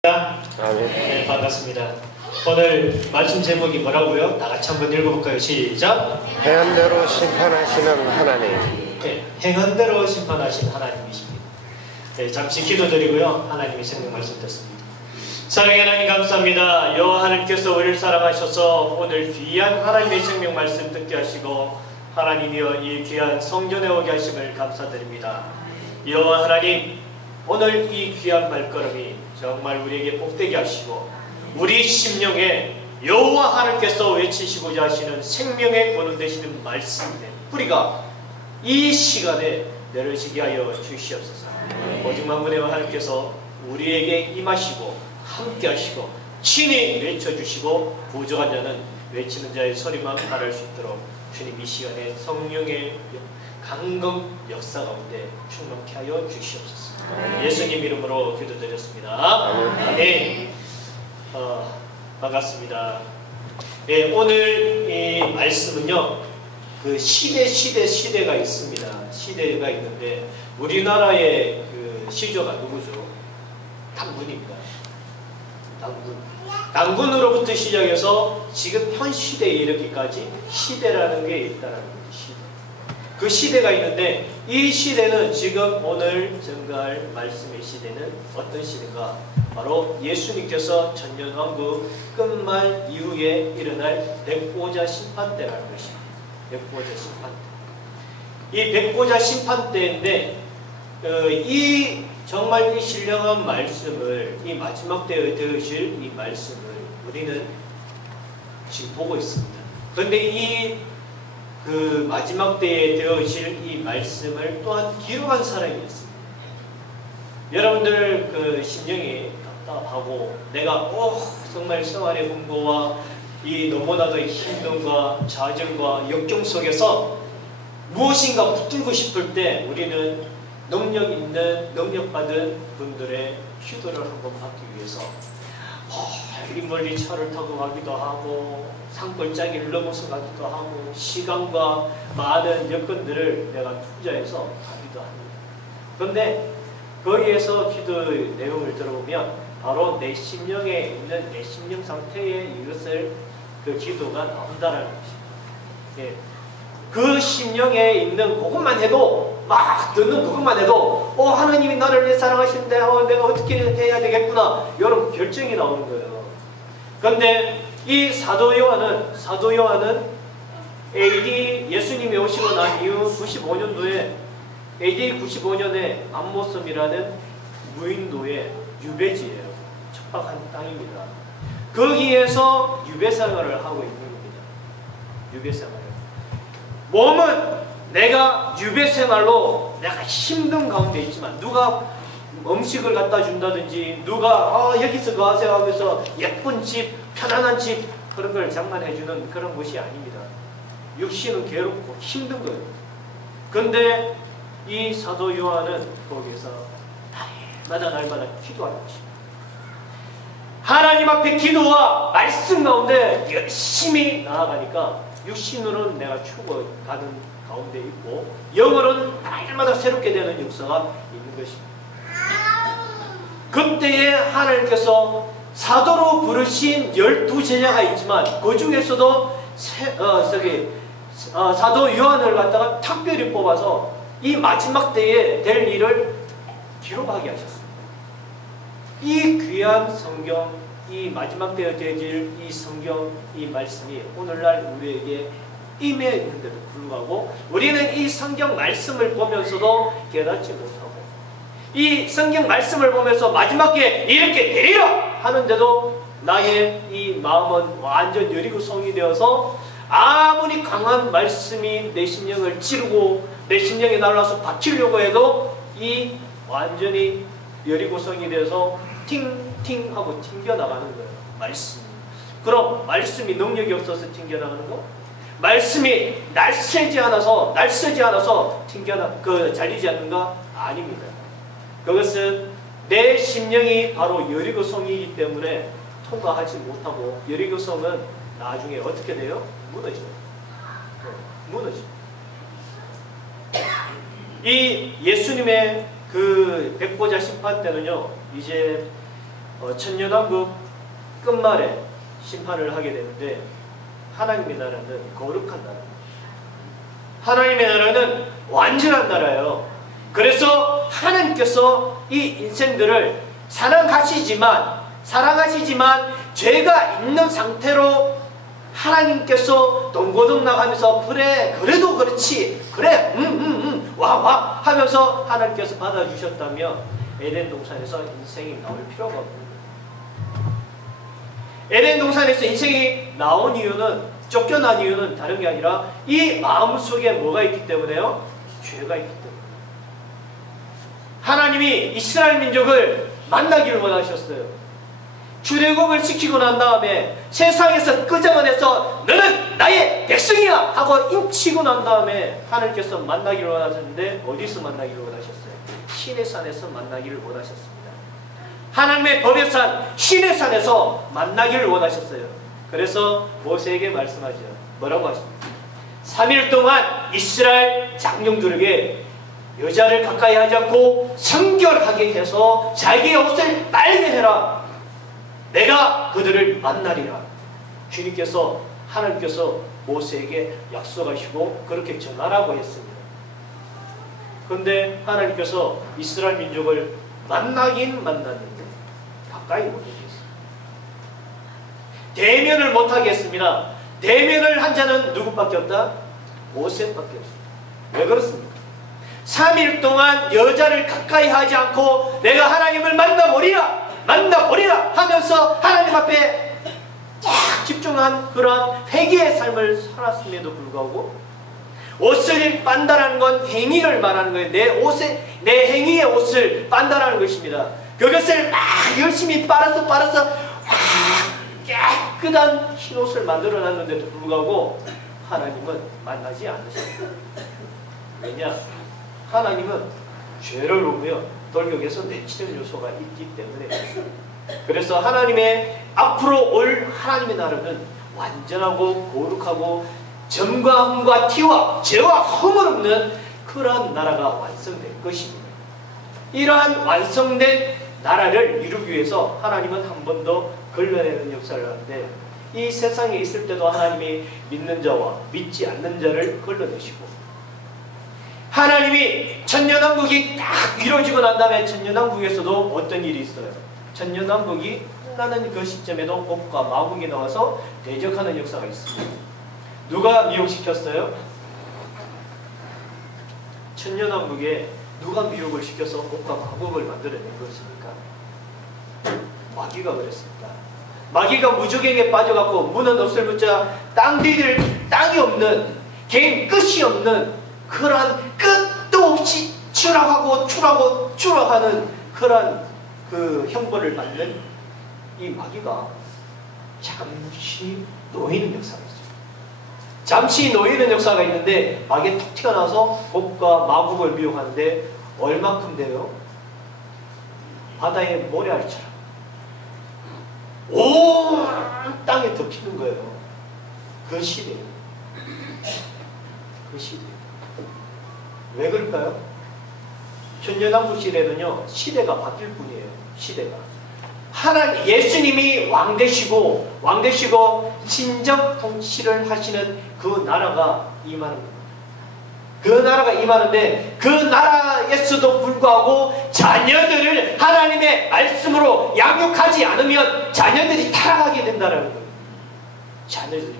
네, 반갑습니다. 오늘 말씀 제목이 뭐라고요? 다 같이 한번 읽어볼까요? 시작! 행한대로 심판하시는 하나님. 네, 행한대로 심판하신 하나님이십니다. 네, 잠시 기도드리고요. 하나님의 생명 말씀 듣습니다. 사랑의 하나님 감사합니다. 여호와 하나님께서 우리를 사랑하셔서 오늘 귀한 하나님의 생명 말씀 듣게 하시고 하나님이여 이 귀한 성전에 오게 하심을 감사드립니다. 여호와 하나님, 오늘 이 귀한 발걸음이 정말 우리에게 복되게 하시고 우리 심령에 여호와 하나님께서 외치시고자 하시는 생명의 근원 되시는 말씀의 뿌리가 이 시간에 내려지게 하여 주시옵소서. 오직 만군의 하나님께서 우리에게 임하시고 함께 하시고 친히 외쳐주시고 부족한 자는 외치는 자의 소리만 말할 수 있도록 주님 이 시간에 성령의 강건 역사 가운데 충만케 하여 주시옵소서. 예수님 이름으로 기도드렸습니다. 아멘. 반갑습니다. 네, 오늘 이 말씀은요, 그 시대가 있습니다. 시대가 있는데 우리나라의 그 시조가 누구죠? 당군입니다. 당군으로부터 시작해서 지금 현 시대에 이르기까지 시대라는 게 있다는 거죠. 그 시대가 있는데 이 시대는 지금 오늘 전가할 말씀의 시대는 어떤 시대인가? 바로 예수님께서 천년왕국 끝말 이후에 일어날 백보자 심판때라는 것입니다. 백보자 심판때. 이 백보자 심판때인데 이 정말 이 신령한 말씀을, 이 마지막 때에 되어질 이 말씀을 우리는 지금 보고 있습니다. 그런데 그 마지막 때에 되어질 이 말씀을 또한 기록한 사람이 있습니다. 여러분들 그 심령이 답답하고 내가 정말 생활의 공고와 이 너무나도 힘듦과 좌절과 역경 속에서 무엇인가 붙들고 싶을 때 우리는 능력 있는, 능력받은 분들의 기도를 한번 받기 위해서 이 멀리 차를 타고 가기도 하고 산골짜기를 넘어서 가기도 하고 시간과 많은 여건들을 내가 투자해서 가기도 합니다. 그런데 거기에서 기도 내용을 들어보면 바로 내 심령에 있는 내 심령 상태에 이것을 그 기도가 나온다는 것입니다. 예. 그 심령에 있는 그것만 해도 막 듣는 그것만 해도 하나님이 나를 왜 사랑하시는데 내가 어떻게 해야 되겠구나 이런 결정이 나오는 거예요. 그런데 이 사도 요한은 AD 예수님이 오시고 난 이후 95년도에 AD 95년에 암모섬이라는 무인도의 유배지예요. 척박한 땅입니다. 거기에서 유배 생활을 하고 있는 겁니다. 유배 생활. 몸은 내가 유배 생활로 내가 힘든 가운데 있지만 누가 음식을 갖다 준다든지 누가 여기서 가세요 하면서 예쁜 집, 편안한 집 그런 걸 장만해주는 그런 곳이 아닙니다. 육신은 괴롭고 힘든 거예요. 그런데 이 사도 요한은 거기서 날마다 기도하는 것입니다. 하나님 앞에 기도와 말씀 가운데 열심히 나아가니까 육신으로는 내가 죽어가는 가운데 있고 영으로는 날마다 새롭게 되는 역사가 있는 것입니다. 그때에 하나님께서 사도로 부르신 12제자가 있지만 그 중에서도 사도 요한을 갖다가 특별히 뽑아서 이 마지막 때에 될 일을 기록하게 하셨습니다. 이 귀한 성경, 이 마지막 때에 되어질 이 성경, 이 말씀이 오늘날 우리에게 임해 있는데도 불구하고 우리는 이 성경 말씀을 보면서도 깨닫지 못하고 이 성경 말씀을 보면서 마지막에 이렇게 되리라 하는데도 나의 이 마음은 완전 여리고 성이 되어서 아무리 강한 말씀이 내 심령을 찌르고 내 심령에 날라서 박히려고 해도 이 완전히 여리고 성이 되어서 팅팅 하고 튕겨나가는 거예요. 말씀. 그럼 말씀이 능력이 없어서 튕겨나가는 거? 말씀이 날쌔지 않아서 잘리지 않는가? 아닙니다. 그것은 내 심령이 바로 여리고성이기 때문에 통과하지 못하고 여리고성은 나중에 어떻게 돼요? 무너져요. 무너져요. 이 예수님의 그 백보자 심판 때는요, 이제 천년왕국 끝말에 심판을 하게 되는데 하나님의 나라는 거룩한 나라입니다. 하나님의 나라는 완전한 나라예요. 그래서 하나님께서 이 인생들을 사랑하시지만 죄가 있는 상태로 하나님께서 동고동락하면서 그래 그래도 그렇지 그래 와 하면서 하나님께서 받아주셨다면 에덴 동산에서 인생이 나올 필요가 없는 거예요. 에덴 동산에서 인생이 나온 이유는 쫓겨난 이유는 다른 게 아니라 이 마음속에 뭐가 있기 때문에요? 죄가 있기 때문에. 하나님이 이스라엘 민족을 만나기를 원하셨어요. 출애굽을 시키고 난 다음에 세상에서 끄집어내서 너는 나의 백성이야 하고 인치고 난 다음에 하나님께서 만나기를 원하셨는데 어디서 만나기를 원하셨어요? 신의 산에서 만나기를 원하셨습니다. 하나님의 법의 산 신의 산에서 만나기를 원하셨어요. 그래서 모세에게 말씀하죠. 뭐라고 하십니까? 3일 동안 이스라엘 장령들에게 여자를 가까이 하지 않고 성결하게 해서 자기의 옷을 빨게 해라. 내가 그들을 만나리라. 주님께서 하나님께서 모세에게 약속하시고 그렇게 전하라고 했습니다. 그런데 하나님께서 이스라엘 민족을 만나긴 만났는데 가까이 못하겠어요. 대면을 못하게 했습니다. 대면을 한 자는 누구밖에 없다? 모세밖에 없습니다. 왜 그렇습니까? 3일 동안 여자를 가까이 하지 않고 내가 하나님을 만나보리라 하면서 하나님 앞에 딱 집중한 그러한 회개의 삶을 살았음에도 불구하고 옷을 빤다라는 건 행위를 말하는 거예요. 내 행위의 옷을 빤다라는 것입니다. 그것을 막 열심히 빨아서 깨끗한 흰옷을 만들어놨는데도 불구하고 하나님은 만나지 않으십니다. 왜냐? 하나님은 죄를 보며 돌격에서 내치는 요소가 있기 때문에. 그래서 하나님의 앞으로 올 하나님의 나라는 완전하고 거룩하고 점과 흠과 티와 죄와 흠을 없는 그러한 나라가 완성될 것입니다. 이러한 완성된 나라를 이루기 위해서 하나님은 한 번 더 걸러내는 역사를 하는데 이 세상에 있을 때도 하나님이 믿는 자와 믿지 않는 자를 걸러내시고 하나님이 천년왕국이 딱 이루어지고 난 다음에 천년왕국에서도 어떤 일이 있어요? 천년왕국이 끝나는 그 시점에도 복과 마국이 나와서 대적하는 역사가 있습니다. 누가 미혹시켰어요? 천년왕국에 누가 미혹을 시켜서 복과 마국을 만들어낸 것입니까? 마귀가 그랬습니다. 마귀가 무적행에 빠져갖고 문은 없을 묻자 땅이 없는 개인 끝이 없는 그러한 끝도 없이 추락하는 그러한 그 형벌을 받는 이 마귀가 잠시 놓이는 역사가 있어요. 잠시 놓이는 역사가 있는데 마귀가 툭 튀어나와서 복과 마국을 미혹하는데 얼마큼 돼요? 바다의 모래알처럼 온 땅에 덮이는 거예요. 그 시대에. 왜 그럴까요? 천년왕국 시대는요, 시대가 바뀔 뿐이에요. 시대가. 예수님이 왕 되시고 신적 통치를 하시는 그 나라가 임하는 겁니다. 그 나라가 임하는데 그 나라에서도 불구하고 자녀들을 하나님의 말씀으로 양육하지 않으면 자녀들이 타락하게 된다는 거예요. 자녀들이.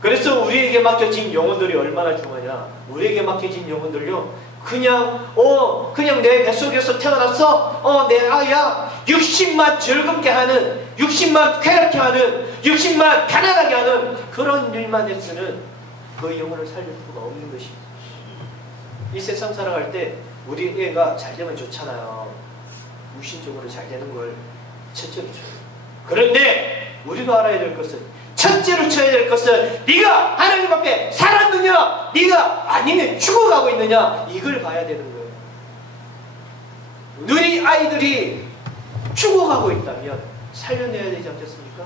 그래서 우리에게 맡겨진 영혼들이 얼마나 중요하냐. 우리에게 맡겨진 영혼들요, 그냥 내 뱃속에서 태어났어. 내 아이야. 60만 즐겁게 하는, 60만 쾌락해 하는, 60만 가난하게 하는 그런 일만 해서는 그 영혼을 살릴 수가 없는 것입니다. 이 세상 살아갈 때 우리 애가 잘 되면 좋잖아요. 무신적으로 잘 되는 걸 첫째로 줘요. 그런데 우리가 알아야 될 것은, 첫째로 쳐야 될 것은 네가 하나님 앞에 살았느냐, 네가 아니면 죽어가고 있느냐, 이걸 봐야 되는 거예요. 우리 아이들이 죽어가고 있다면 살려내야 되지 않겠습니까?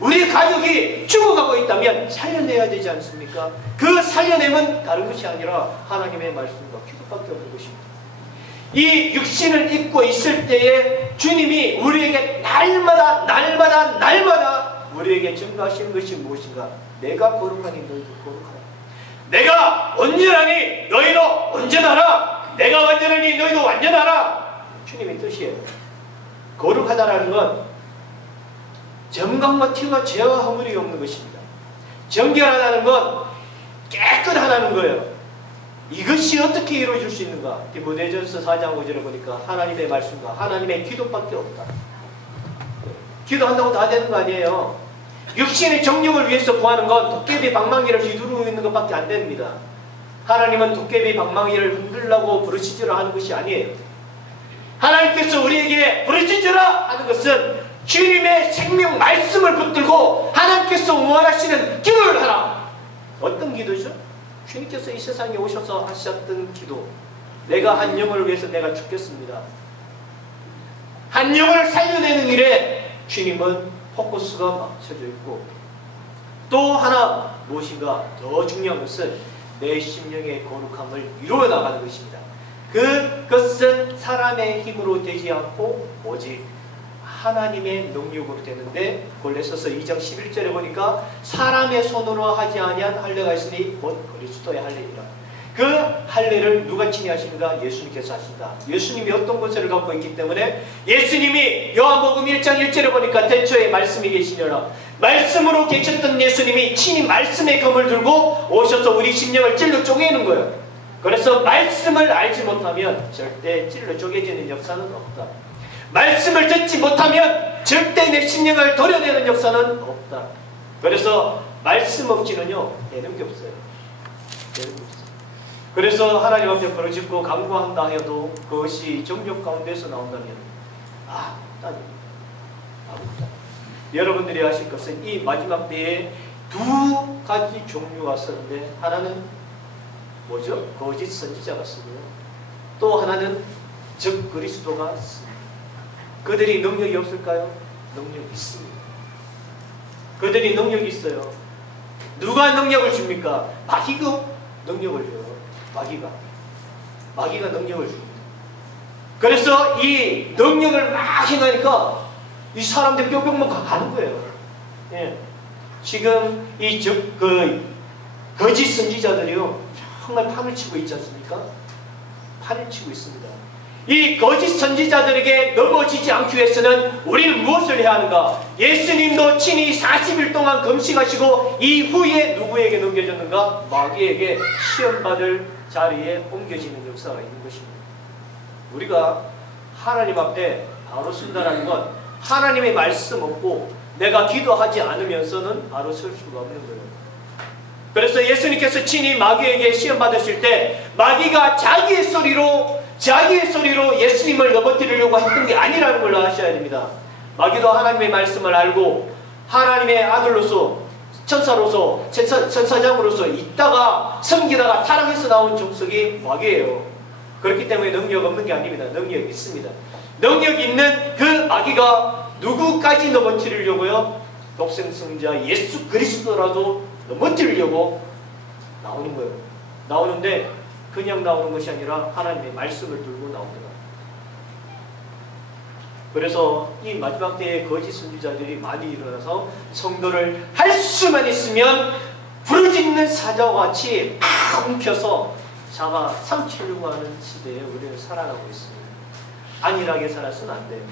우리 가족이 죽어가고 있다면 살려내야 되지 않습니까? 그 살려냄은 다른 것이 아니라 하나님의 말씀과 기도밖에 없는 것입니다. 이 육신을 입고 있을 때에 주님이 우리에게 날마다 우리에게 증거하시는 것이 무엇인가? 내가 거룩하니 너희도 거룩하라. 내가 온전하니 너희도 온전하라. 내가 완전하니 너희도 완전하라. 주님의 뜻이에요. 거룩하다라는 건 점광과 티와 죄와 허물이 없는 것입니다. 정결하다는 건 깨끗하다는 거예요. 이것이 어떻게 이루어질 수 있는가? 디모데전서 4장 5절을 보니까 하나님의 말씀과 하나님의 기도밖에 없다. 기도한다고 다 되는 거 아니에요. 육신의 정욕을 위해서 구하는 건 도깨비 방망이를 휘두르고 있는 것밖에 안 됩니다. 하나님은 도깨비 방망이를 흔들라고 부르짖으라 하는 것이 아니에요. 하나님께서 우리에게 부르짖으라 하는 것은 주님의 생명 말씀을 붙들고 하나님께서 원하시는 기도를 하라. 어떤 기도죠? 주님께서 이 세상에 오셔서 하셨던 기도. 내가 한 영혼을 위해서 내가 죽겠습니다. 한 영혼을 살려내는 일에 주님은 포커스가 맞춰져 있고, 또 하나 무엇인가 더 중요한 것은 내 심령의 거룩함을 이루어 나가는 것입니다. 그것은 사람의 힘으로 되지 않고 오직 하나님의 능력으로 되는데, 골로새서 2장 11절에 보니까 사람의 손으로 하지 아니한 할례가 있으니 곧 그리스도의 할례니라. 그 할례를 누가 친히 하시는가? 예수님께서 하신다. 예수님이 어떤 권세를 갖고 있기 때문에 예수님이 요한복음 1장 1절에 보니까 태초에 말씀이 계시니라. 말씀으로 계셨던 예수님이 친히 말씀의 검을 들고 오셔서 우리 심령을 찔러 쪼개는 거예요. 그래서 말씀을 알지 못하면 절대 찔러 쪼개지는 역사는 없다. 말씀을 듣지 못하면 절대 내 심령을 도려내는 역사는 없다. 그래서 말씀 없이는요 되는 게 없어요. 되는 게 없어요. 그래서 하나님 앞에 부르짖고 간구한다 해도 그것이 정욕 가운데서 나온다면 아무것도. 여러분들이 아실 것은 이 마지막 때에 두 가지 종류가 쓰는데, 하나는 뭐죠? 거짓 선지자가 쓰고요. 또 하나는 적 그리스도가 씁니다. 그들이 능력이 없을까요? 능력이 있습니다. 그들이 능력이 있어요. 누가 능력을 줍니까? 마귀가 능력을 줘요. 마귀가 능력을 줍니다. 그래서 이 능력을 막 행하니까 이 사람들 뿅뿅만 가는 거예요. 예. 지금 이 거짓 선지자들이요 정말 판을 치고 있지 않습니까? 판을 치고 있습니다. 이 거짓 선지자들에게 넘어지지 않기 위해서는 우리는 무엇을 해야 하는가? 예수님도 친히 40일 동안 금식하시고 이후에 누구에게 넘겨졌는가? 마귀에게 시험받을 자리에 옮겨지는 역사가 있는 것입니다. 우리가 하나님 앞에 바로 쓴다는 건 하나님의 말씀 없고 내가 기도하지 않으면서는 바로 설 수가 없는 거예요. 그래서 예수님께서 친히 마귀에게 시험 받으실 때 마귀가 자기의 소리로 예수님을 넘어뜨리려고 했던 게 아니라는 걸 아셔야 됩니다. 마귀도 하나님의 말씀을 알고 하나님의 아들로서 천사로서 천사장으로서 있다가 섬기다가 타락해서 나온 족속이 마귀예요. 그렇기 때문에 능력 없는 게 아닙니다. 능력이 있습니다. 능력 있는 그 마귀가 누구까지 넘어뜨리려고요? 독생성자 예수 그리스도라도 넘어뜨리려고 나오는 거예요. 나오는데 그냥 나오는 것이 아니라 하나님의 말씀을 들고 나옵니다. 그래서 이 마지막 때에 거짓 선지자들이 많이 일어나서 성도를 할 수만 있으면 부르짖는 사자와 같이 팍 움켜서 잡아 삼키려고 하는 시대에 우리는 살아가고 있습니다. 안일하게 살아서는 안 돼요.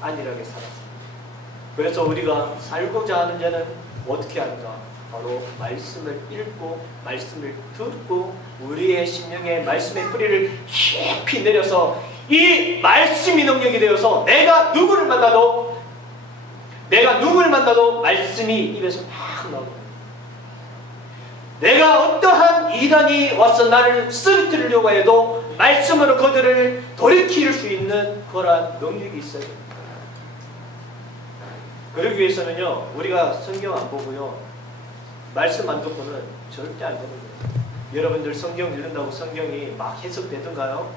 안일하게 살아서. 그래서 우리가 살고자 하는 자는 어떻게 하는가? 바로 말씀을 읽고 말씀을 듣고 우리의 심령에 말씀의 뿌리를 깊이 내려서 이 말씀이 능력이 되어서 내가 누구를 만나도 말씀이 입에서 막 나오는 거예요. 내가 어떠한 이단이 와서 나를 쓰러뜨리려고 해도 말씀으로 그들을 돌이킬 수 있는 그러한 능력이 있어요. 그러기 위해서는요 우리가 성경 안 보고요 말씀 안 듣고는 절대 안 되는 거예요. 여러분들 성경 읽는다고 성경이 막 해석되던가요?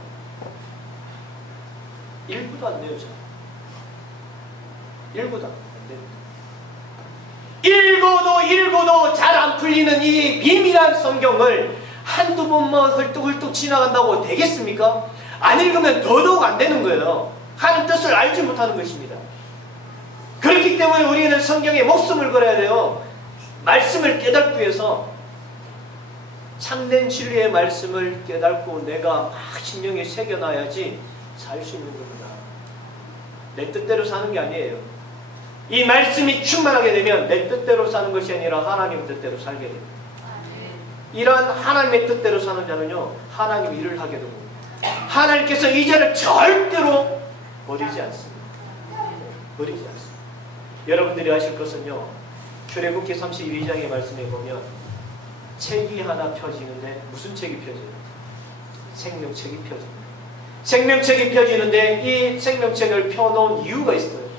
일부도 안 돼요. 일부도 안 됩니다. 읽어도 잘 안 풀리는 이 비밀한 성경을 한두 번만 헐떡헐떡 지나간다고 되겠습니까? 안 읽으면 더더욱 안 되는 거예요. 하나님 뜻을 알지 못하는 것입니다. 그렇기 때문에 우리는 성경에 목숨을 걸어야 돼요. 말씀을 깨닫기 위해서 참된 진리의 말씀을 깨닫고 내가 막 심령에 새겨놔야지 살 수 있는 겁니다. 내 뜻대로 사는 게 아니에요. 이 말씀이 충만하게 되면 내 뜻대로 사는 것이 아니라 하나님의 뜻대로 살게 됩니다. 이러한 하나님의 뜻대로 사는 자는요, 하나님 일을 하게 되고 하나님께서 이 자를 절대로 버리지 않습니다. 버리지 않습니다. 여러분들이 아실 것은요, 출애굽기 32장의 말씀에 보면 책이 하나 펴지는데 무슨 책이 펴져요? 생명책이 펴집니다. 생명책이 펴지는데 이 생명책을 펴놓은 이유가 있어요.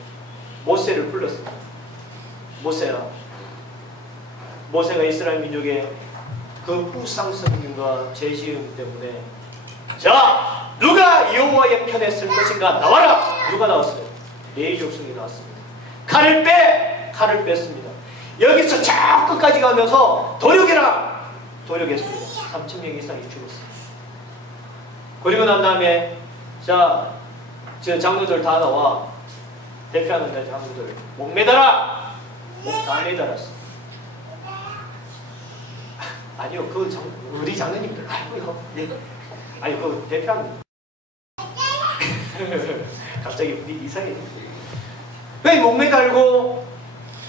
모세를 불렀습니다. 모세야, 모세가 이스라엘 민족의 그 우상 섬김과 죄 지음 때문에 자, 누가 여호와의 편에 설 것인가 나와라! 누가 나왔어요? 레위 족속이 나왔습니다. 칼을 뺐습니다. 여기서 저 끝까지 가면서 도륙해라! 도륙했습니다. 3,000명 이상이 죽었어요. 그리고 난 다음에 자, 저 장로들 다 나와. 대표하는 장로들 목 매달아! 목 다 매달았어. 아니요, 우리 장로님들 말고요. 예. 아니, 그 대표하는 갑자기 분위기 이상해졌어요. 왜 목 매달고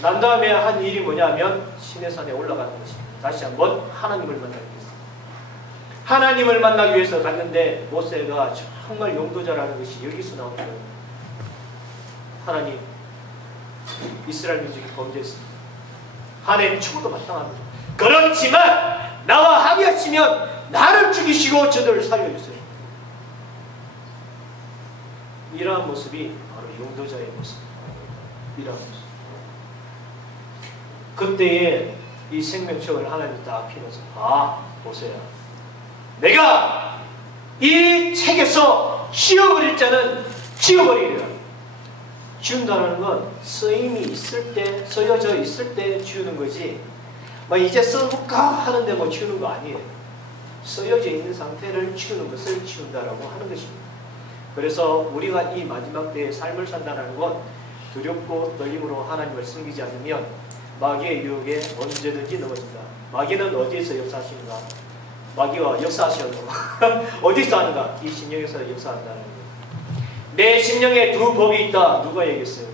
난 다음에 한 일이 뭐냐면 시내산에 올라가는 것입니다. 다시 한번 하나님을 만나기 위해서. 하나님을 만나기 위해서 갔는데 모세가 정말 용도자라는 것이 여기서 나오는 거예요. 하나님, 이스라엘 민족이 범죄했습니다. 하나님 추구도 마땅합니다. 그렇지만 나와 합의하시면 나를 죽이시고 저들을 살려주세요. 이러한 모습이 바로 용도자의 모습입니다. 이러한 모습. 그때에 이 생명책을 하나님이 딱 피면서 보세요. 내가 이 책에서 지워버릴 자는 지워버리리라. 지운다는 건 쓰임이 있을 때, 써여져 있을 때 지우는 거지 막 이제 써볼까 하는데 뭐 지우는 거 아니에요. 써여져 있는 상태를 지우는 것을 지운다라고 하는 것입니다. 그래서 우리가 이 마지막 때에 삶을 산다는 건 두렵고 떨림으로 하나님을 섬기지 않으면 마귀의 유혹에 언제든지 넘어진다. 마귀는 어디에서 역사하시는가? 마귀와 역사하시는 어디서 하는가? 이 심령에서 역사한다는 거예요. 내 심령에 두 법이 있다. 누가 얘기했어요?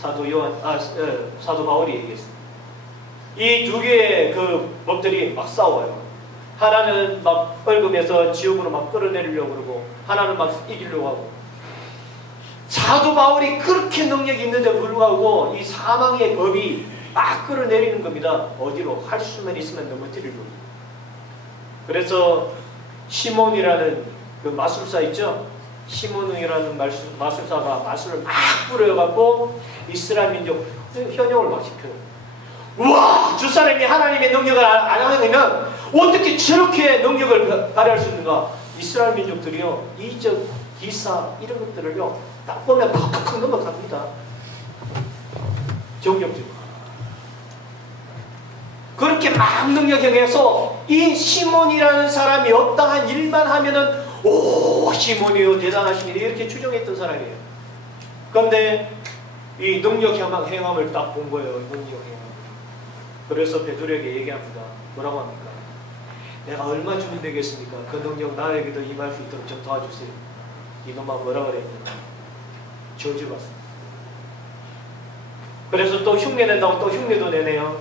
사도 바울이 얘기했어요. 이 두 개의 그 법들이 막 싸워요. 하나는 막 얽으면서 지옥으로 막 끌어내리려고 그러고 하나는 막 이기려고 하고. 사도 바울이 그렇게 능력이 있는데 불구하고 이 사망의 법이 막 끌어내리는 겁니다. 어디로? 할 수만 있으면 넘어뜨리려고. 그래서 시몬이라는 그 마술사 있죠? 시몬이라는 마술사가 마술을 막 뿌려갖고 이스라엘 민족 현역을 막 시켜요. 우와! 저 사람이 하나님의 능력을 안 하면 어떻게 저렇게 능력을 발휘할 수 있는가? 이스라엘 민족들이요, 이적, 기사 이런 것들을요 딱 보면 팍팍 넘어갑니다. 정력적으로. 그렇게 막 능력형해서 이 시몬이라는 사람이 어떠한 일만 하면은 오, 시몬이요 대단하십니다 이렇게 추정했던 사람이에요. 그런데 이 능력 행함을 딱 본 거예요. 능력 행함. 그래서 베드로에게 얘기합니다. 뭐라고 합니까? 내가 얼마 주면 되겠습니까? 그 능력 나에게도 임할 수 있도록 좀 도와주세요. 이놈아 뭐라 그랬냐? 저주받습니다. 그래서 또 흉내낸다고 또 흉내도 내네요.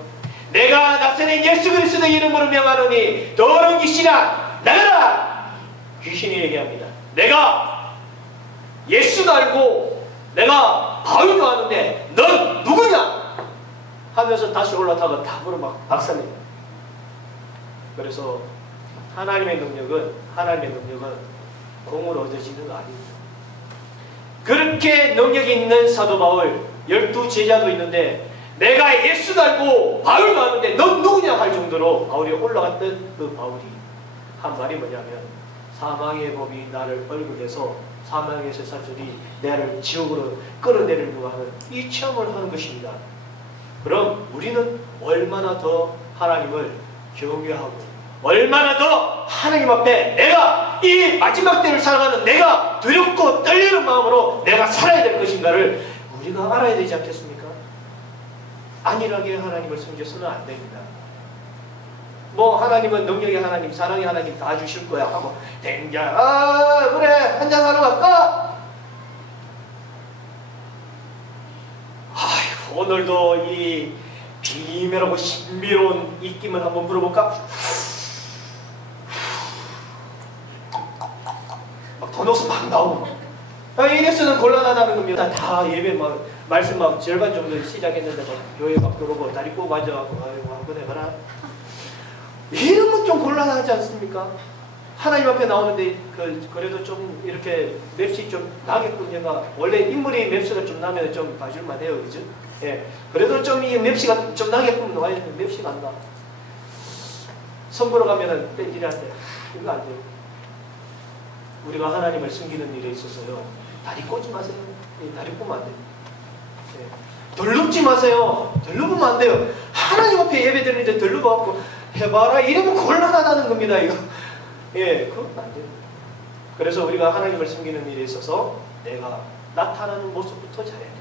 내가 나사렛 예수 그리스도의 이름으로 명하노니 더러운 귀신아 나가라! 귀신이 얘기합니다. 내가 예수도 알고 내가 바울도 아는데 넌 누구냐? 하면서 다시 올라타가 답으로 막 박살냅니다. 그래서 하나님의 능력은 공으로 얻어지는 거 아닙니다. 그렇게 능력이 있는 사도 바울 12제자도 있는데 내가 예수도 알고 바울도 아는데 넌 누구냐 할 정도로 바울이 올라갔던 그 바울이 한 말이 뭐냐면 사망의 법이 나를 얼굴에서 사망에서 사슬이 나를 지옥으로 끌어내리려고 하는 이 체험을 하는 것입니다. 그럼 우리는 얼마나 더 하나님을 경외하고 얼마나 더 하나님 앞에 내가 이 마지막 때를 살아가는 내가 두렵고 떨리는 마음으로 내가 살아야 될 것인가를 우리가 알아야 되지 않겠습니까? 안일하게 하나님을 섬겨서는 안 됩니다. 뭐 하나님은 능력의 하나님, 사랑의 하나님 다 주실 거야 하고 댕자 그래 한잔 하러 갈까? 아이고 오늘도 이 비밀하고 신비로운 입김을 한번 물어볼까? 막 더노스 막 나오고 이래서는 곤란하다는 겁니다. 다 예배 막 말씀 막 절반 정도 시작했는데 막 교회 막 들어오고 다리 꼭 앉아갖고 아이고 한번 해봐라. 이러면 좀 곤란하지 않습니까? 하나님 앞에 나오는데 그래도 좀 이렇게 맵시 좀 나게끔 얘가 원래 인물이 맵시가 좀 나면 좀 봐줄만 해요, 그죠? 예, 그래도 좀 이 맵시가 좀 나게끔 나와야 돼. 맵시가 안 나. 선보러 가면은 뺀질한테 이거 안 돼요. 우리가 하나님을 섬기는 일에 있어서요, 다리 꽂지 마세요. 다리 꽂으면 안 돼요. 예. 덜눕지 마세요. 덜눕으면 안 돼요. 하나님 앞에 예배 드리는데 덜눕어갖고 해봐라 이러면 곤란하다는 겁니다. 이거 예, 그건 안 돼요. 그래서 우리가 하나님을 섬기는 일에 있어서 내가 나타나는 모습부터 잘해야 돼요.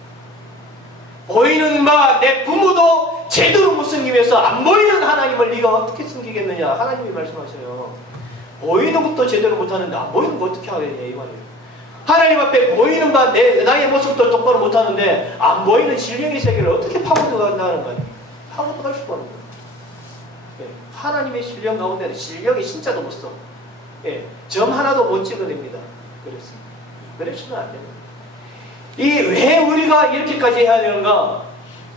보이는 바 내 부모도 제대로 못 섬기기 위해서 안 보이는 하나님을 네가 어떻게 섬기겠느냐 하나님이 말씀하셔요. 보이는 것도 제대로 못하는데 안 보이는 거 어떻게 하겠냐 이 말이에요. 하나님 앞에 보이는 바 나의 모습도 똑바로 못하는데 안 보이는 진리의 세계를 어떻게 파고들어간다는 거예요. 파고들어갈 수가 없는 거예요. 예, 하나님의 신령 가운데는 신령이 진짜도 못 써. 예, 점 하나도 못 찍어냅니다. 그랬습니다. 그래서는 안 됩니다. 왜 우리가 이렇게까지 해야 되는가?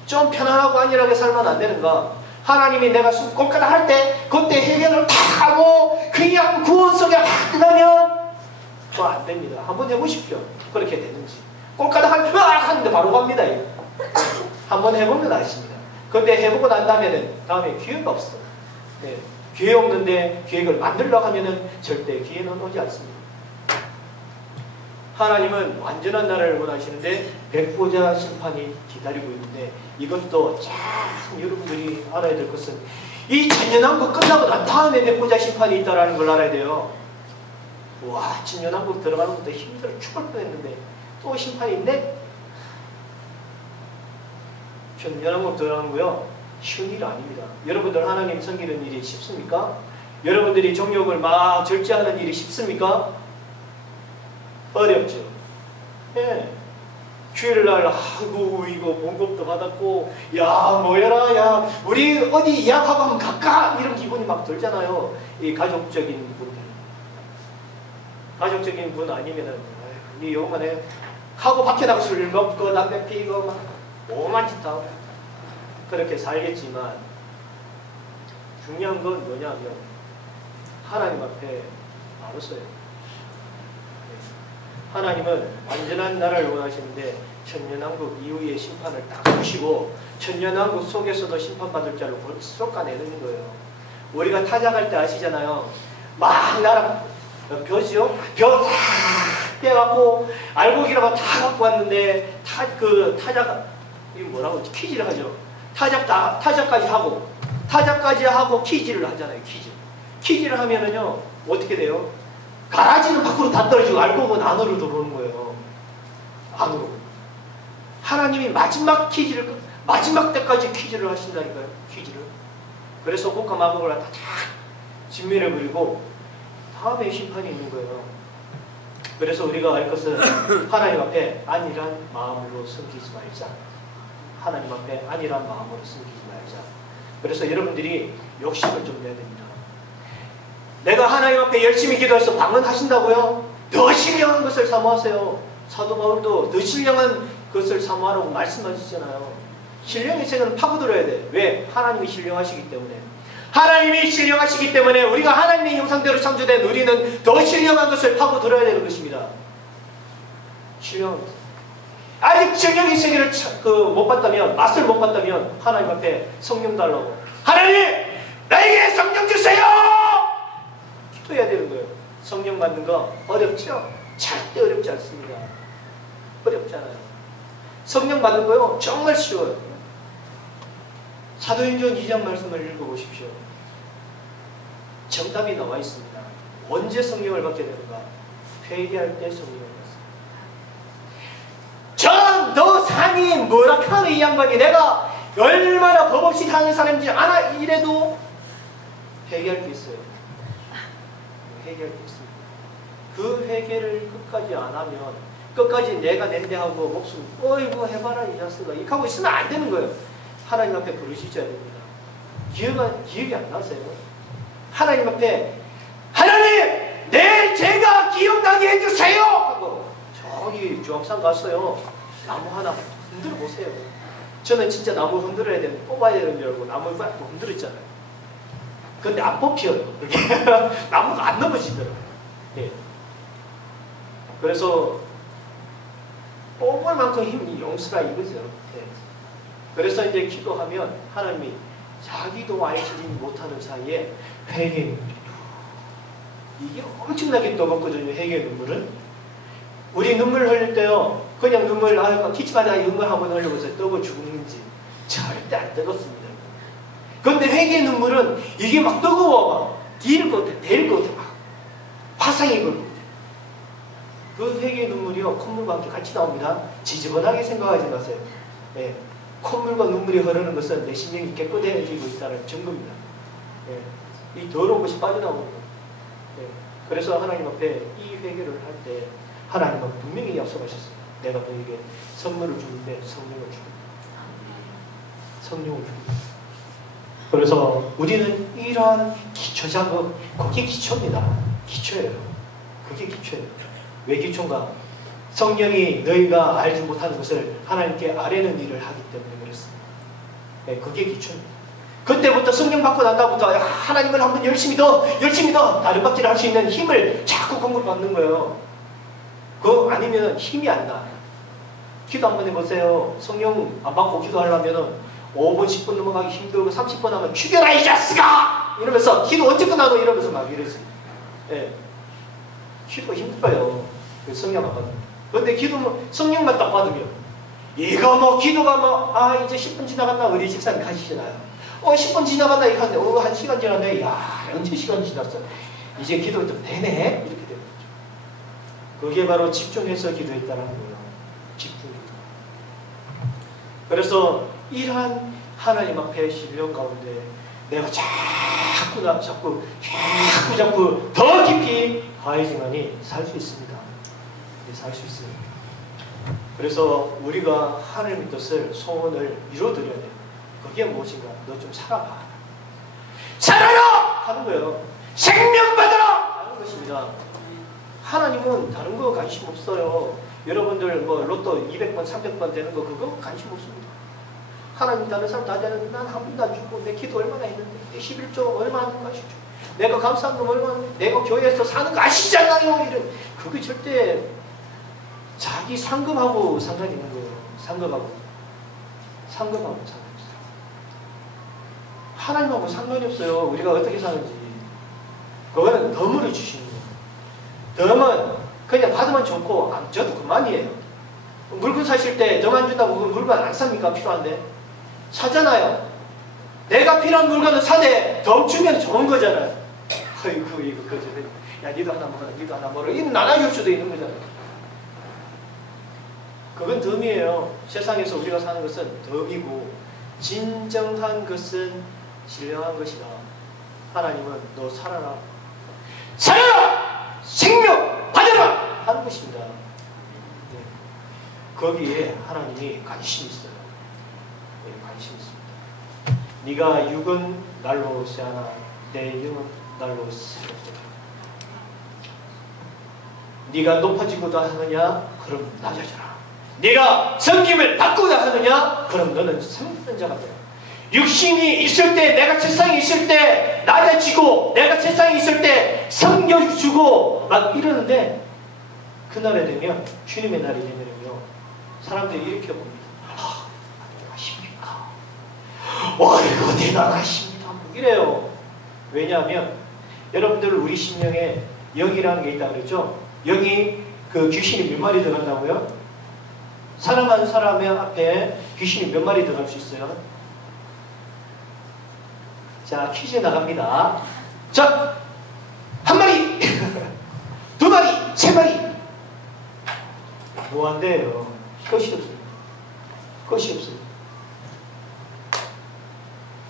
좀 편안하고 안일하게 살면 안 되는가? 하나님이 내가 꼴까다 할 때 그때 해결을 다 하고 그냥 구원 속에 다 끝나면 또 안 됩니다. 한번 해보십시오. 그렇게 되는지. 꼴까다 하는데 바로 갑니다. 한번 해보면 아십니다. 근데 해보고 난 다음에 기회가 없어. 네, 기회 없는데 계획을 만들려고 하면은 절대 기회는 오지 않습니다. 하나님은 완전한 나라를 원하시는데 백보자 심판이 기다리고 있는데 이것도 참 여러분들이 알아야 될 것은 이 천년왕국 끝나고 난 다음에 백보자 심판이 있다는 걸 알아야 돼요. 와, 천년왕국 들어가는 것도 힘들어 죽을 뻔했는데 또 심판이 있네? 천년왕국 들어가는 거요 쉬운 일 아닙니다. 여러분들 하나님 섬기는 일이 쉽습니까? 여러분들이 정욕을 막 절제하는 일이 쉽습니까? 어렵죠. 예. 주일날 아이고 이거 봉급도 받았고 야 뭐여라 야 우리 어디 예약하고 한번 갈까 이런 기분이 막 들잖아요. 이 가족적인 분들. 가족적인 분 아니면은 이 요만해 하고 밖에 나가 술 먹고 담배 피고 막 오만 짓 하고 그렇게 살겠지만 중요한 건 뭐냐면 하나님 앞에 바로 서요. 하나님은 완전한 나라를 원하시는데 천년왕국 이후의 심판을 딱 주시고 천년왕국 속에서도 심판받을 자를 쏟아내는 거예요. 우리가 타작할 때 아시잖아요. 막 나라 벼지요? 벼 다 떼갖고 알곡이라고 다 갖고 왔는데 타작 이거 뭐라고 퀴즈를 하죠. 타작까지 하고 퀴즈를 하잖아요. 퀴즈를 하면은요 어떻게 돼요? 가라지는 밖으로 다 떨어지고 알곡은 안으로 들어오는 거예요. 안으로. 하나님이 마지막 때까지 퀴즈를 하신다니까요. 퀴즈를. 그래서 곡과 마곡을 갖다 다 진면에 그리고 다음에 심판이 있는 거예요. 그래서 우리가 알 것은 하나님 앞에 안일한 마음으로 섬기지 말자. 하나님 앞에 안일한 마음으로 섬기지 말자. 그래서 여러분들이 욕심을 좀 내야 됩니다. 내가 하나님 앞에 열심히 기도해서 방언하신다고요? 더 신령한 것을 사모하세요. 사도 바울도 더 신령한 것을 사모하라고 말씀하시잖아요. 신령의 세계는 파고들어야 돼. 왜? 하나님이 신령하시기 때문에. 하나님이 신령하시기 때문에 우리가 하나님의 형상대로 창조된 우리는 더 신령한 것을 파고들어야 되는 것입니다. 신령한 것. 아직 신령의 세계를 못 봤다면, 맛을 못 봤다면 하나님 앞에 성령 달라고. 하나님! 나에게 성령 주세요! 기도해야 되는 거예요. 성령 받는 거 어렵죠? 절대 어렵지 않습니다. 어렵잖아요. 성령 받는 거요 정말 쉬워요. 사도행전 2장 말씀을 읽어보십시오. 정답이 나와 있습니다. 언제 성령을 받게 되는가? 회개할 때 성령을 받습니다. 너 산이 뭐라 카는 이 양반이 내가 얼마나 법 없이 사는 사람인지 아나 이래도 회개할 게 있어요. 회개할 게 있습니다. 그 회개를 끝까지 안 하면 끝까지 내가 낸대하고 목숨 어이구 해봐라 이 자식아 이렇게 하고 있으면 안 되는 거예요. 하나님 앞에 부르시셔야 됩니다. 기억이 안 나세요? 하나님 앞에 하나님 내 죄가 기억나게 해주세요 하고 저기 주암산 갔어요. 나무 하나 흔들어 보세요. 저는 진짜 나무 흔들어야 되는데 뽑아야 되는 줄 알고 나무를 막 흔들었잖아요. 근데 안 뽑혀요. 나무가 안 넘어지더라고요. 예. 그래서 뽑을 만큼 힘이 용수라 이거죠. 예. 그래서 이제 기도하면 하나님이 자기도 알지 못하는 사이에 회개 눈물이 이게 엄청나게 떠먹거든요. 회개 눈물은 우리 눈물 흘릴 때요 그냥 눈물 기침하다가 눈물 한번 흘려보세요. 떠고 죽는지 절대 안 뜨겁습니다. 그런데 회개 눈물은 이게 막 뜨거워 막 뒤일 것 같아 데일 것 같아 막 화상이 걸고 그 회개 눈물이요 콧물과 함께 같이 나옵니다. 지저분하게 생각하지 마세요. 예. 콧물과 눈물이 흐르는 것은 내 심령이 깨끗해지고 있다는 증거입니다. 예. 이 더러운 것이 빠져나오는 거예요. 예. 그래서 하나님 앞에 이 회개를 할 때 하나님은 분명히 약속하셨어요. 내가 너에게 선물을 주는데 성령을 주는다. 성령을 주는다. 그래서 우리는 이러한 기초 작업, 그게 기초입니다. 기초예요. 그게 기초예요. 왜 기초인가? 성령이 너희가 알지 못하는 것을 하나님께 아뢰는 일을 하기 때문에 그렇습니다. 네, 그게 기초입니다. 그때부터 성령 받고 난다부터 하나님을 한번 열심히 더 다른 박질을 할 수 있는 힘을 자꾸 공급받는 거예요. 그거 아니면 힘이 안 나. 기도 한번 해보세요. 성령 안 받고 기도하려면 5분 10분 넘어가기 힘들고 30분 하면 죽여라 이 자식아! 이러면서 기도 언제 끝나노? 이러면서 막 이러지. 예. 기도가 힘들어요. 성령 안 받으면. 그런데 성령만 딱 받으면 이거 뭐 기도가 이제 10분 지나갔나 우리 집사님 가시잖아요. 10분 지나갔나 이렇게 하는데 1시간 지났네. 야 언제 시간 지났어. 이제 기도 좀 되네. 이렇게 되는 거죠. 그게 바로 집중해서 기도했다는 거예요. 집중. 그래서 이러한 하나님 앞에 신령 가운데 내가 자꾸 더 깊이 가야지만이 살 수 있습니다. 살 수 있어요. 그래서 우리가 하나님의 뜻을 소원을 이루어드려야 돼요. 그게 무엇인가? 너 좀 살아봐. 살아요! 하는 거예요. 생명 받아라! 하는 것입니다. 하나님은 다른 거 관심 없어요. 여러분들 뭐 로또 200번, 300번 되는 거 그거 관심 없습니다. 하나님 다른 사람 다 되는데 난 한 번도 안 주고 내 기도 얼마나 했는데 내 11조 얼마나 하는 거 아시죠? 내가 감사한 거 얼마나 내가 교회에서 사는 거 아시잖아요. 이런 그게 절대 자기 상급하고 상관이 있는 거예요. 상급하고 상관이 없어요. 하나님하고 상관이 없어요. 우리가 어떻게 사는지. 그거는 덤으로 주시는 거예요. 덤은 그냥 받으면 좋고 안 줘도 그만이에요. 물건 사실 때 덤 안 준다고 그 물건 안 삽니까? 필요한데 사잖아요. 내가 필요한 물건은 사되 덤 주면 좋은 거잖아요. 어이구 이거 그저 야 니도 하나 먹어라 니도 하나 먹어라 이거 나눠줄 수도 있는 거잖아요. 그건 덤이에요. 세상에서 우리가 사는 것은 덤이고 진정한 것은 신령한 것이다. 하나님은 너 살아라. 살아라! 생명 받아라! 하는 것입니다. 네. 거기에 하나님이 관심이 있어요. 네, 관심이 있습니다. 네가 육은 날로 새하나 내 영은 날로 새롭다. 네가 높아지고자 하느냐? 그럼 낮아져라. 네가 섬김을 받고자 하느냐? 그럼 너는 섬기는 자가 되라. 육신이 있을 때, 내가 세상에 있을 때 낮아지고 내가 세상에 있을 때 섬겨주고 막 이러는데 그날에 되면 주님의 날이 되면요 사람들이 이렇게 봅니다. 대단하십니까? 이거 대단하십니다. 이래요. 왜냐하면 여러분들 우리 심령에 영이라는 게 있다고 그랬죠? 영이 그 귀신이 몇 마리 들어간다고요? 사람 한 사람의 앞에 귀신이 몇 마리 들어갈 수 있어요? 자, 퀴즈 나갑니다. 자, 한 마리! 3마리. 뭐한대요? 끝이 없어요. 끝이 없어요.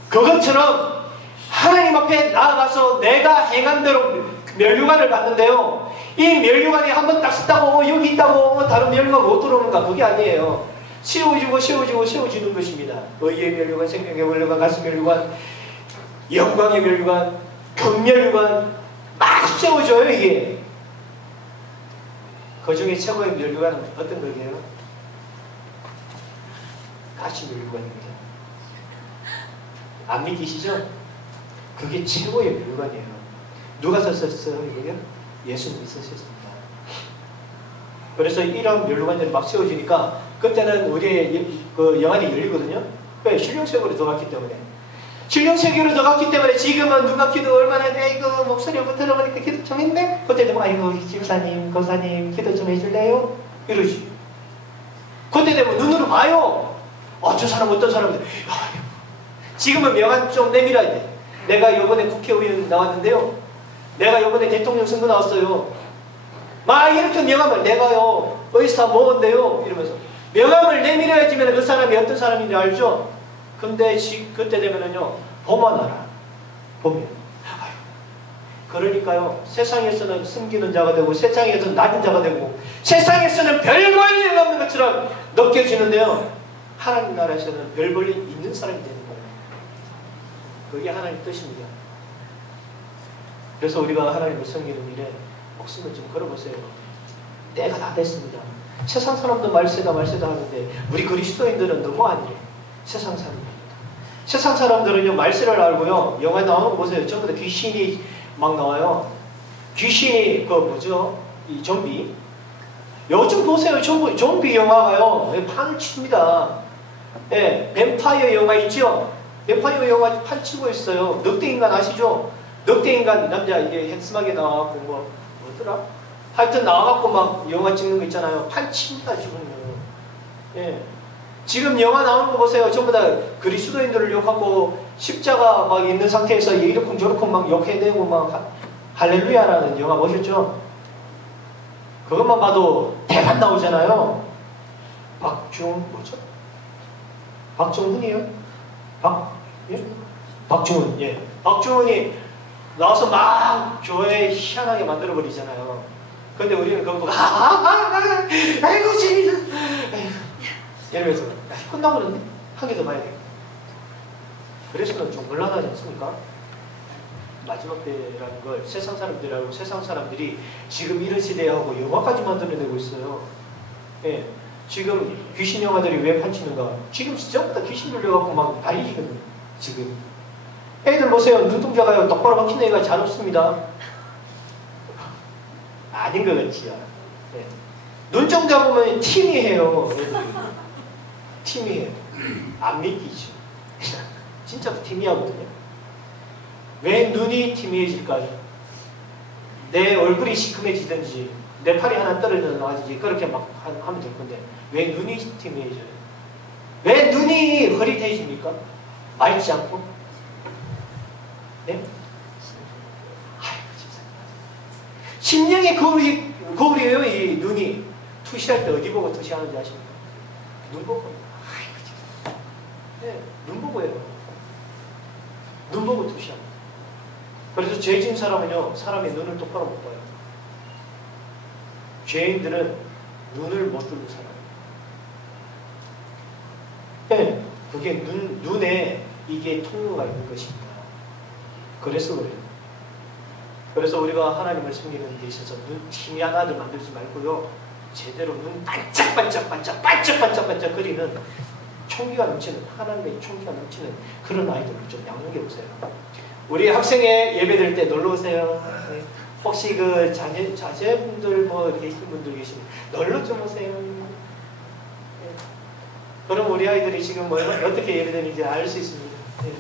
그것처럼 하나님 앞에 나아가서 내가 행한 대로 면류관을 받는데요. 이 면류관이 한번 딱 쓰다고 여기 있다고 다른 면류관 못 들어오는가? 그게 아니에요. 세워지고 세워지고 세워지는 것입니다. 의의 면류관, 생명의 면류관, 가슴 면류관, 영광의 면류관, 경면류관 막 세워져요 이게. 그 중에 최고의 면류관은 어떤 거예요? 가슴 면류관입니다. 안 믿기시죠? 그게 최고의 면류관이에요. 누가 썼어요 이거요? 예수님이 쓰셨습니다. 그래서 이런 면류관들이 막 세워지니까 그때는 우리의 그 영안이 열리거든요. 왜? 신령세계로 들어갔기 때문에. 신령세계로 들어갔기 때문에 지금은 누가 기도 얼마나 해? 이거 목소리 한번 들어보니까 기도 좀 했네? 그때 되면 아이고 집사님, 권사님 기도 좀 해줄래요? 이러지. 그때 되면 눈으로 봐요. 저 사람 어떤 사람인데. 지금은 명한 좀 내밀어야 돼. 내가 이번에 국회의원 나왔는데요. 내가 이번에 대통령 선거 나왔어요. 막 이렇게 명함을 내가요 의사 먹었는데요 이러면서 명함을 내밀어야지면 그 사람이 어떤 사람인지 알죠? 근데 그때 되면은요 보면 알아. 보면. 그러니까요 세상에서는 숨기는 자가 되고 세상에서는 낮은 자가 되고 세상에서는 별 볼 일 없는 것처럼 느껴지는데요 하나님 나라에서는 별 볼 일 있는 사람이 되는 거예요. 그게 하나님 뜻입니다. 그래서 우리가 하나님을 섬기는 일에 목숨을 좀 걸어보세요. 때가 다 됐습니다. 세상 사람도 말세다 하는데 우리 그리스도인들은 너무 아니에요. 세상 사람입니다. 세상 사람들은요 말세를 알고요 영화에 나오는 거 보세요. 전부 다 귀신이 막 나와요. 귀신이 그 뭐죠? 이 좀비. 요즘 보세요. 좀비 영화가요 판을 칩니다. 예, 뱀파이어 영화 있죠? 뱀파이어 영화 판 치고 있어요. 늑대인간 아시죠? 늑대인간 남자 이게 핸스막에 나와갖고 뭐더라? 하여튼 나와갖고 막 영화 찍는 거 있잖아요. 판 칩니다 지금요. 예. 지금 영화 나오는 거 보세요. 전부 다 그리스도인들을 욕하고 십자가 막 있는 상태에서 이렇쿵 저렇쿵 막 욕해대고 막 할렐루야라는 영화 보셨죠? 그것만 봐도 대만 나오잖아요. 뭐죠? 박정훈이요? 예? 박정훈, 예. 박정훈이 나와서 막 교회 희한하게 만들어버리잖아요. 근데 우리는 그거 보고 아이고 재밌어 이러면서 끝나버렸네? 한 개 더 봐야 돼. 그래서는 좀 곤란하지 않습니까? 마지막 때라는 걸 세상 사람들하고 세상 사람들이 지금 이런 시대하고 영화까지 만들어내고 있어요. 예. 지금 귀신 영화들이 왜 판치는가? 지금 전부 다 귀신 들려갖고 막 난리거든요. 지금 애들 보세요. 눈동자가 똑바로 박힌 애가 잘 없습니다. 아닌 것 같지요. 네. 눈동자 보면 팀이해요. 팀이해요. 안 믿기죠. 진짜 팀이하거든요. 왜 눈이 팀이해질까요? 내 얼굴이 시큼해지든지 내 팔이 하나 떨어져 나가든지 그렇게 막 하면 될 건데 왜 눈이 팀이해져요? 왜 눈이 흐릿해집니까? 맑지 않고? 네? 아이고 진짜. 심령의 거울이에요. 이 눈이. 투시할 때 어디 보고 투시하는지 아십니까? 눈 보고. 아이고 진짜. 네, 눈 보고 해요. 눈 보고 투시합니다. 그래서 죄 지은 사람은요 사람의 눈을 똑바로 못 봐요. 죄인들은 눈을 못 들고 살아요. 네, 그게 눈에 이게 통로가 있는 것입니다. 그래서 그래요. 그래서 우리가 하나님을 섬기는 데 있어서 눈 희미하나들 만들지 말고요. 제대로 눈 반짝반짝 거리는 총기가 넘치는 하나님의 총기가 넘치는 그런 아이들을 좀 양육해 보세요. 우리 학생회 예배 될 때 놀러 오세요. 네. 혹시 그 자제분들 뭐 계신 분들 계시면 놀러 좀 오세요. 네. 그럼 우리 아이들이 지금 뭐 어떻게 예배되는지 알 수 있습니다. 네.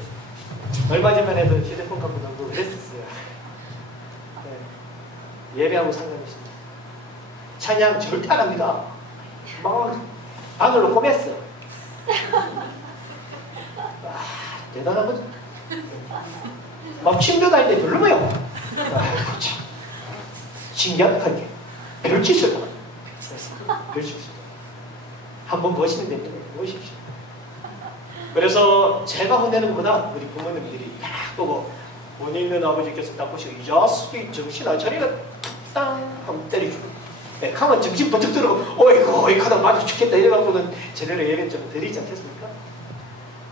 얼마 전만 해도 휴대폰 갖고 놀고 그랬었어요. 네. 예배하고 상관이 있습니다. 찬양 절대 안 합니다. 막 방을 놓고 맸어. 대단한 거죠. 막 침대 다닐 때 별로매요. 아이고 참 신기하게. 별짓을 하는 별짓을 한번 보시면 됩니다. 보십시오. 그래서 제가 혼내는 것보다 우리 부모님들이 딱 보고 원에 있는 아버지께서 딱 보시고 이 자식이 정신 안 차리나 땅 하면 때려주고 가면 정신 번쩍 들어가고 어이구 어이구하다 맞아 죽겠다 이래갖고는 제대로 예배 좀 드리지 않겠습니까?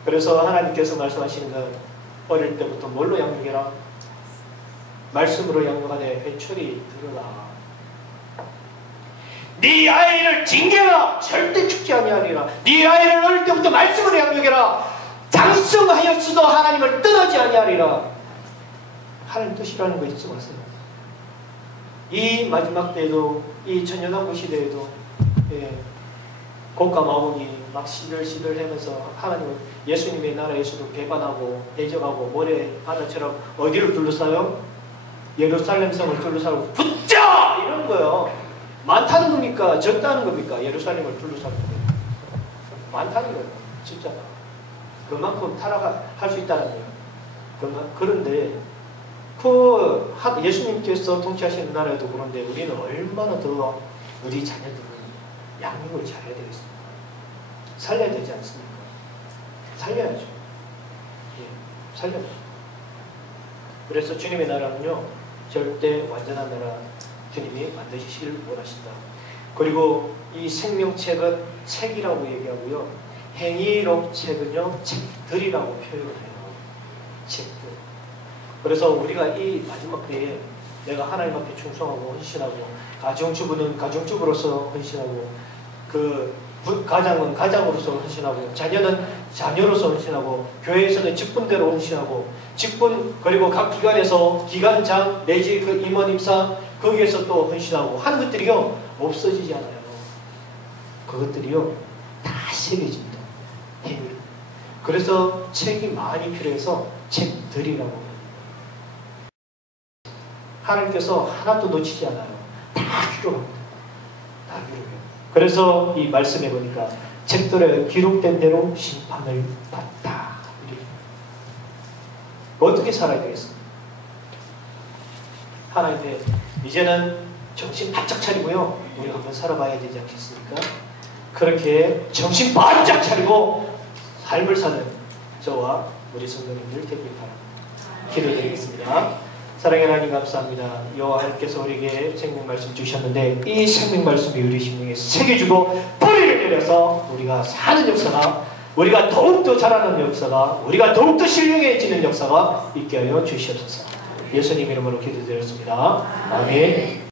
그래서 하나님께서 말씀하시는 건 어릴 때부터 뭘로 양육해라? 말씀으로 양육하되 회초리 들으라. 네 아이를 징계하라. 절대 죽지 아니하리라. 네 아이를 어릴 때부터 말씀으로 양육해라. 장성하였어도 하나님을 떠나지 아니하리라. 하나님 뜻이라는 거 잊지 마세요. 이 마지막 때에도 이 천년왕국 시대에도 고가 마오니 막 시들시들하면서 하나님은 예수님의 나라에서도 배반하고 대적하고 모래 바다처럼 어디를 둘러싸요? 예루살렘 성을 둘러싸고 붙자! 이런 거예요. 많다는 겁니까? 적다는 겁니까? 예루살렘을 둘러싸는 거예요. 많다는 거예요. 진짜. 그만큼 타락할 수 있다는 거예요. 그런데 예수님께서 통치하시는 나라에도 그런데 우리는 얼마나 더 우리 자녀들은 양육을 잘해야 되겠습니까? 살려야 되지 않습니까? 살려야죠. 예, 살려야죠. 그래서 주님의 나라는요, 절대 완전한 나라 주님이 만드시길 원하신다. 그리고 이 생명책은 책이라고 얘기하고요, 행위록 책은요, 책들이라고 표현해요. 책들. 그래서 우리가 이 마지막 때에 내가 하나님 앞에 충성하고 헌신하고, 가정주부는 가정주부로서 헌신하고, 가장은 가장으로서 헌신하고, 자녀는 자녀로서 헌신하고, 교회에서는 직분대로 헌신하고, 직분 그리고 각 기관에서 기관장 내지 그 임원 임사 거기에서 또 헌신하고 하는 것들이요 없어지지 않아요. 그것들이요 다 새겨집니다. 그래서 책이 많이 필요해서 책들이라고 합니다. 하나님께서 하나도 놓치지 않아요. 다 필요합니다. 다 필요해요. 그래서 이 말씀해 보니까 책들에 기록된 대로 심판을 받다. 어떻게 살아야 되겠습니까? 하나님께 이제는 정신 바짝 차리고요. 우리 한번 살아봐야 되지 않겠습니까? 그렇게 정신 바짝 차리고 삶을 사는 저와 우리 성도님들 되길 바랍니다. 기도드리겠습니다. 사랑의 하나님 감사합니다. 여호와 하나님께서 우리에게 생명 말씀 주셨는데 이 생명 말씀이 우리 심령에 새겨주고 뿌리를 내려서 우리가 사는 역사가, 우리가 더욱더 자라는 역사가, 우리가 더욱더 신령해지는 역사가 있게 하여 주시옵소서. 예수님 이름으로 기도드렸습니다. 아멘.